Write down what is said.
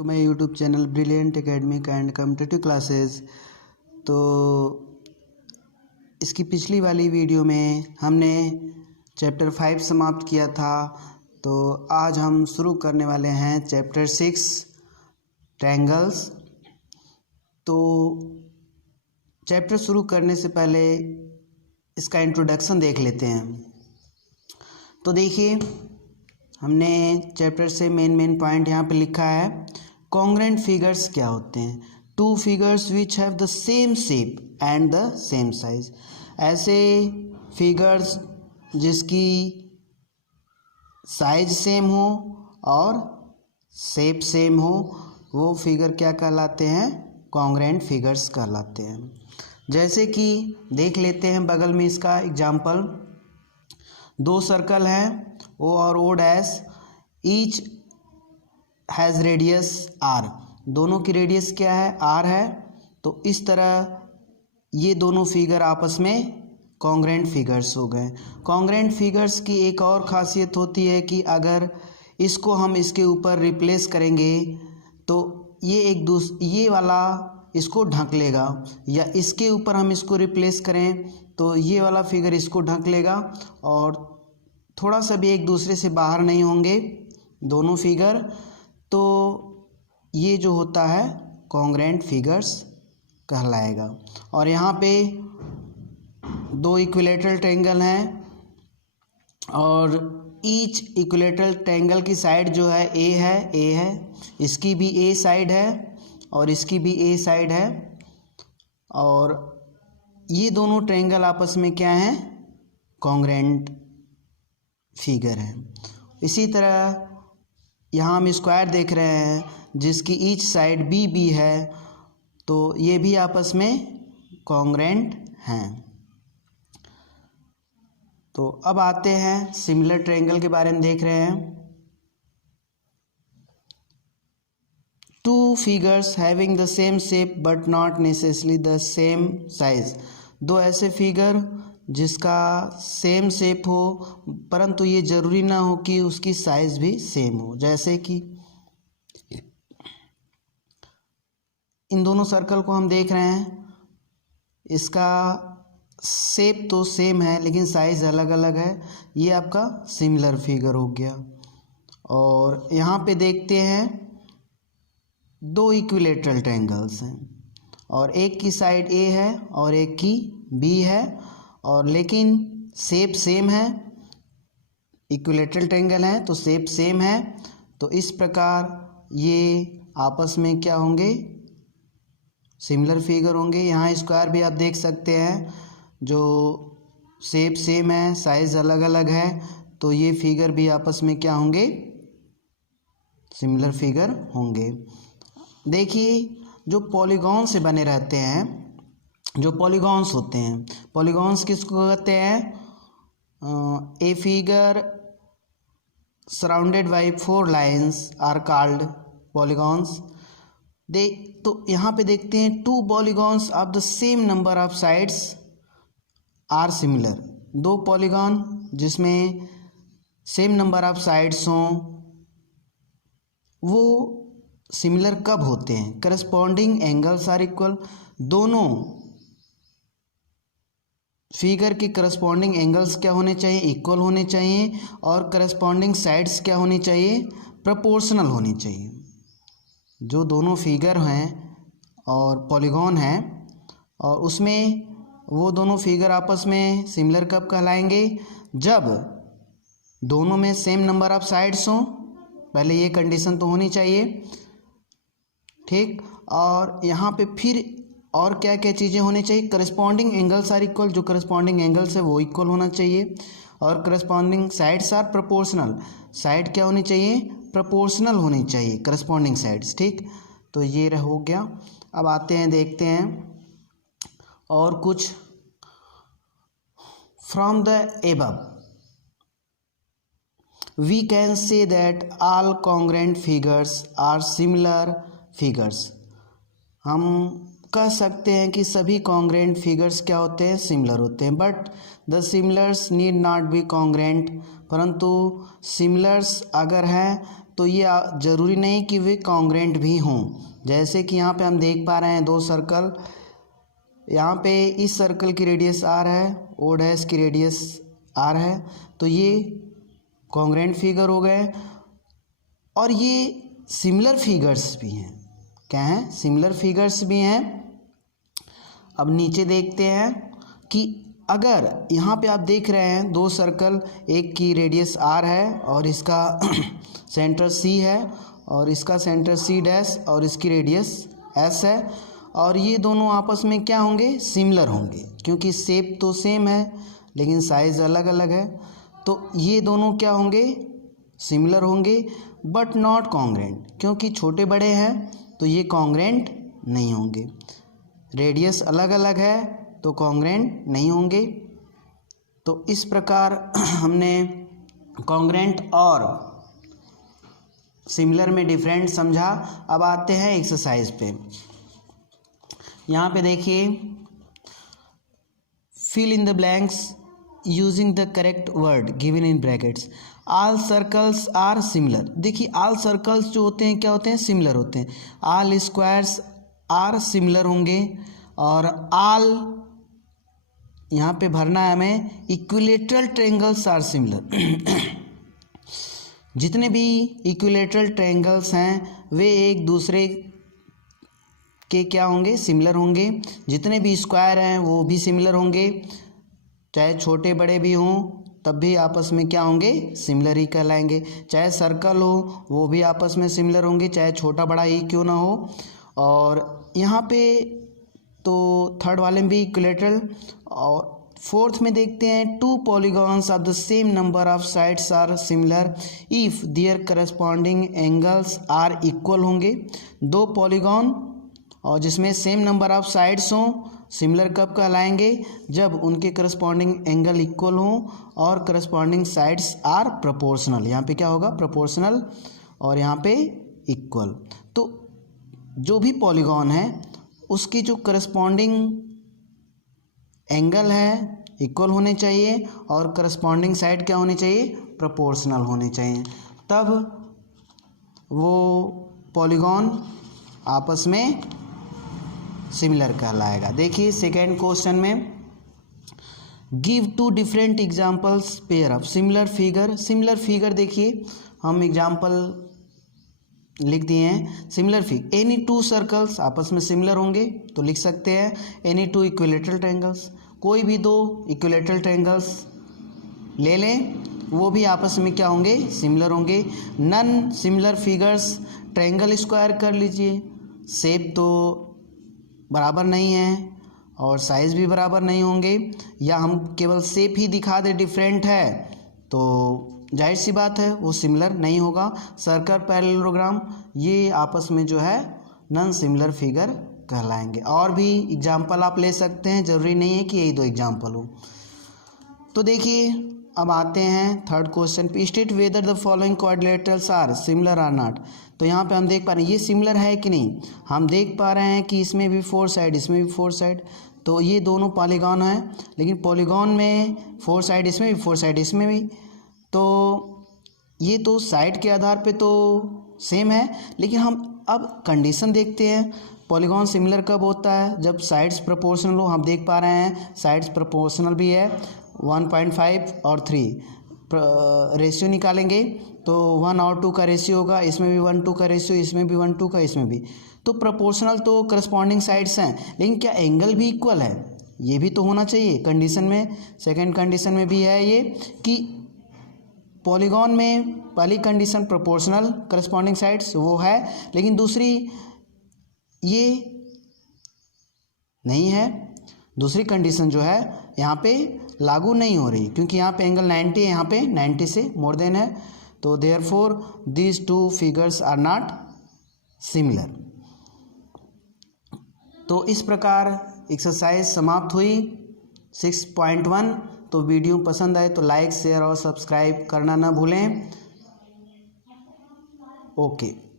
To my YouTube channel brilliant academic and competitive classes. तो इसकी पिछली वाली वीडियो में हमने चैप्टर 5 समाप्त किया था। तो आज हम शुरू करने वाले हैं चैप्टर 6 ट्रायंगल्स। तो चैप्टर शुरू करने से पहले इसका इंट्रोडक्शन देख लेते हैं। तो देखिए, हमने चैप्टर से मेन पॉइंट यहाँ पे लिखा है। कॉन्ग्रुएंट फिगर्स क्या होते हैं? Two figures which have the same shape and the same size. ऐसे फिगर्स जिसकी साइज सेम हो और शेप सेम हो, वो फिगर क्या कहलाते हैं? कॉन्ग्रुएंट फिगर्स कहलाते हैं। जैसे कि देख लेते हैं बगल में इसका एग्जाम्पल। दो सर्कल हैं ओ और O dash, each has radius R. दोनों की रेडियस क्या है? आर है। तो इस तरह ये दोनों फिगर आपस में कॉन्ग्रुएंट फिगर्स हो गए। कॉन्ग्रुएंट फिगर्स की एक और ख़ासियत होती है कि अगर इसको हम इसके ऊपर रिप्लेस करेंगे तो ये वाला इसको ढक लेगा, या इसके ऊपर हम इसको रिप्लेस करें तो ये वाला फिगर इसको ढक लेगा, और थोड़ा सा भी एक दूसरे से बाहर नहीं होंगे दोनों फिगर। तो ये जो होता है कॉन्ग्रुएंट फिगर्स कहलाएगा। और यहाँ पे दो इक्विलैटरल ट्रायंगल हैं और ईच इक्विलैटरल ट्रायंगल की साइड जो है ए है, इसकी भी ए साइड है और इसकी भी ए साइड है। और ये दोनों ट्रायंगल आपस में क्या हैं? कॉन्ग्रुएंट फिगर है। इसी तरह यहाँ हम स्क्वायर देख रहे हैं जिसकी ईच साइड बी है, तो ये भी आपस में कॉन्ग्रुएंट हैं। तो अब आते हैं सिमिलर ट्रायंगल के बारे में देख रहे हैं। Two figures having the same shape but not necessarily the same size. दो ऐसे फिगर जिसका सेम शेप हो परंतु ये ज़रूरी ना हो कि उसकी साइज़ भी सेम हो। जैसे कि इन दोनों सर्कल को हम देख रहे हैं, इसका शेप तो सेम है लेकिन साइज़ अलग अलग है। ये आपका सिमिलर फिगर हो गया। और यहाँ पे देखते हैं दो इक्विलैटरल ट्रायंगल्स हैं और एक की साइड ए है और एक की बी है, और लेकिन शेप सेम है। इक्विलैटरल ट्रायंगल है तो शेप सेम है। तो इस प्रकार ये आपस में क्या होंगे? सिमिलर फिगर होंगे। यहाँ स्क्वायर भी आप देख सकते हैं, जो शेप सेम है साइज़ अलग अलग है, तो ये फिगर भी आपस में क्या होंगे? सिमिलर फिगर होंगे। देखिए, जो पॉलीगॉन से बने रहते हैं, जो पॉलीगॉन्स होते हैं, पॉलीगॉन्स किसको कहते हैं? A figure surrounded by 4 lines are called polygons. तो यहाँ पे देखते हैं two polygons of the same number of sides are similar. दो पॉलीगॉन जिसमें सेम नंबर ऑफ साइड्स हों, वो सिमिलर कब होते हैं? Corresponding angles are equal. दोनों फिगर के करस्पॉन्डिंग एंगल्स क्या होने चाहिए? इक्वल होने चाहिए। और करस्पॉन्डिंग साइड्स क्या होनी चाहिए? प्रोपोर्शनल होनी चाहिए। जो दोनों फिगर हैं और पॉलीगॉन हैं, और उसमें वो दोनों फिगर आपस में सिमिलर कब कहलाएंगे? जब दोनों में सेम नंबर ऑफ साइड्स हों। पहले ये कंडीशन तो होनी चाहिए, ठीक। और यहाँ पे फिर और क्या क्या चीज़ें होनी चाहिए? Corresponding angles are equal. जो करस्पॉन्डिंग एंगल्स है वो इक्वल होना चाहिए। और corresponding sides are proportional. Side क्या होनी चाहिए? प्रोपोर्शनल होनी चाहिए करस्पॉन्डिंग साइड्स, ठीक। तो ये हो गया। अब आते हैं, देखते हैं और कुछ। From the above we can say that all congruent figures are similar figures। हम कह सकते हैं कि सभी कॉन्ग्रुएंट फिगर्स क्या होते हैं? सिमिलर होते हैं। But the similars need not be congruent. परंतु सिमिलर्स अगर हैं तो ये ज़रूरी नहीं कि वे कॉन्ग्रेंट भी हों। जैसे कि यहाँ पे हम देख पा रहे हैं दो सर्कल, यहाँ पे इस सर्कल की रेडियस आर है, ओ डैश की रेडियस आर है, तो ये कॉन्ग्रेंट फिगर हो गए। और ये सिमिलर फिगर्स भी हैं, क्या हैं, सिमिलर फिगर्स भी हैं। अब नीचे देखते हैं कि अगर यहाँ पे आप देख रहे हैं दो सर्कल, एक की रेडियस आर है और इसका सेंटर सी है और इसका सेंटर सी डैश और इसकी रेडियस एस है, और ये दोनों आपस में क्या होंगे, सिमिलर होंगे, क्योंकि शेप तो सेम है लेकिन साइज़ अलग अलग है। तो ये दोनों क्या होंगे, सिमिलर होंगे, बट नॉट कॉन्ग्रेंट, क्योंकि छोटे बड़े हैं तो ये कॉन्ग्रेंट नहीं होंगे। रेडियस अलग अलग है तो कॉन्ग्रेंट नहीं होंगे। तो इस प्रकार हमने कॉन्ग्रेंट और सिमिलर में डिफरेंट समझा। अब आते हैं एक्सरसाइज पे। यहाँ पे देखिए, fill in the blanks using the correct word given in brackets. All circles are similar. देखिए ऑल सर्कल्स जो होते हैं क्या होते हैं, सिमिलर होते हैं। ऑल स्क्वायर्स आर सिमिलर होंगे, और ऑल यहाँ पे भरना है हमें, इक्विलेटरल ट्रायंगल्स आर सिमिलर। जितने भी इक्विलेटरल ट्रायंगल्स हैं वे एक दूसरे के क्या होंगे, सिमिलर होंगे। जितने भी स्क्वायर हैं वो भी सिमिलर होंगे, चाहे छोटे बड़े भी हों तब भी आपस में क्या होंगे, सिमिलर ही कहलाएंगे। चाहे सर्कल हो वो भी आपस में सिमिलर होंगे, चाहे छोटा बड़ा ही क्यों ना हो। और यहाँ पे तो थर्ड वाले में भी इक्विलेटरल। और फोर्थ में देखते हैं, two polygons of the same number of sides are similar if there corresponding angles are equal होंगे। दो पॉलीगॉन और जिसमें सेम नंबर ऑफ साइड्स हों, सिमिलर कब कहलाएंगे, जब उनके करस्पॉन्डिंग एंगल इक्वल हों और करस्पॉन्डिंग साइड्स आर प्रोपोर्शनल। यहाँ पे क्या होगा, प्रोपोर्शनल, और यहाँ पे इक्वल। तो जो भी पॉलीगॉन है उसकी जो करस्पॉन्डिंग एंगल है इक्वल होने चाहिए और करस्पॉन्डिंग साइड क्या होनी चाहिए, प्रोपोर्शनल होने चाहिए, तब वो पॉलीगॉन आपस में सिमिलर कहलाएगा। देखिए सेकेंड क्वेश्चन में, give two different examples pair of similar figure. Similar figure देखिए हम एग्जांपल लिख दिए हैं। Similar figure, any two circles आपस में सिमिलर होंगे तो लिख सकते हैं एनी टू इक्विलेटरल ट्रायंगल्स। कोई भी दो इक्विलेटरल ट्रायंगल्स ले लें, वो भी आपस में क्या होंगे, सिमिलर होंगे। Non similar figures, triangle square कर लीजिए, शेप तो बराबर नहीं है और साइज़ भी बराबर नहीं होंगे, या हम केवल शेप ही दिखा दें डिफरेंट है तो जाहिर सी बात है वो सिमिलर नहीं होगा। सर्कल पैरेललोग्राम ये आपस में जो है नॉन सिमिलर फिगर कहलाएंगे। और भी एग्जाम्पल आप ले सकते हैं, ज़रूरी नहीं है कि यही दो एग्जाम्पल हो। तो देखिए अब आते हैं थर्ड क्वेश्चन पे, state whether the following quadrilaterals are similar or not. तो यहाँ पे हम देख पा रहे हैं ये सिमिलर है कि नहीं। हम देख पा रहे हैं कि इसमें भी 4 साइड, इसमें भी 4 साइड, तो ये दोनों पॉलीगॉन हैं, लेकिन पॉलीगॉन में 4 साइड इसमें भी, 4 साइड इसमें भी, तो ये तो साइड के आधार पे तो सेम है। लेकिन हम अब कंडीशन देखते हैं, पॉलीगॉन सिमिलर कब होता है, जब साइड्स प्रोपोर्शनल हो। हम देख पा रहे हैं साइड्स प्रोपोर्शनल भी है, 1.5 और 3 रेशियो निकालेंगे तो 1 और 2 का रेशियो होगा, इसमें भी 1:2 का रेशियो, इसमें भी 1:2 का, इसमें भी। तो प्रोपोर्शनल तो करस्पॉन्डिंग साइड्स हैं, लेकिन क्या एंगल भी इक्वल है, ये भी तो होना चाहिए कंडीशन में। सेकंड कंडीशन में भी है ये कि पॉलीगॉन में पहली कंडीशन प्रोपोर्शनल करस्पॉन्डिंग साइड्स वो है, लेकिन दूसरी ये नहीं है। दूसरी कंडीशन जो है यहाँ पे लागू नहीं हो रही, क्योंकि यहाँ पे एंगल 90 है, यहाँ पे 90 से मोर देन है, तो therefore these two figures are not similar. तो इस प्रकार एक्सरसाइज समाप्त हुई 6.1। तो वीडियो पसंद आए तो लाइक, शेयर और सब्सक्राइब करना ना भूलें। ओके।